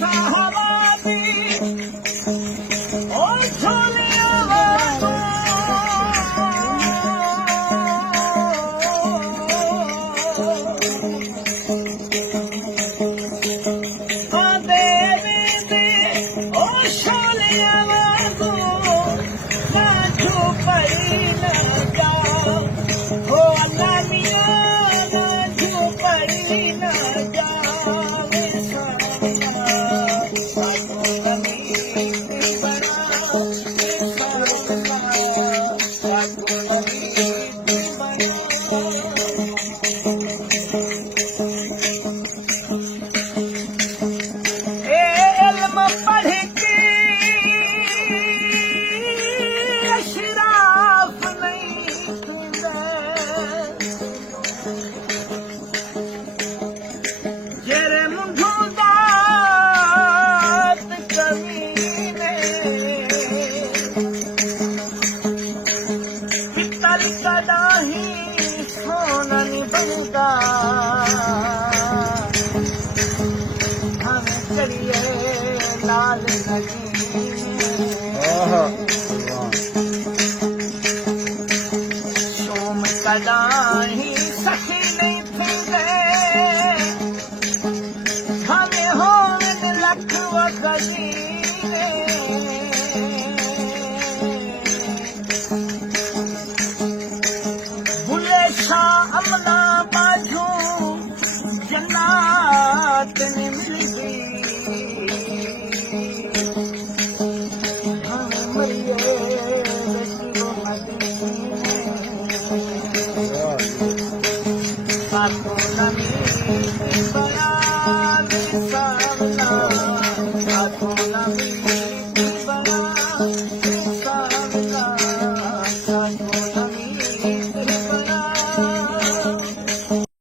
साहबादी ओ झोलिया देवी दे ओ झोलिया ना झूपड़ी न जाओ हो नानिया ना झूपड़ी न जाओ कदाही सोनन बनगा हम करिए लाल लगी सोम कदाही सखी नहीं थे हमें हो लख वगली अमला बाजू जन्नत में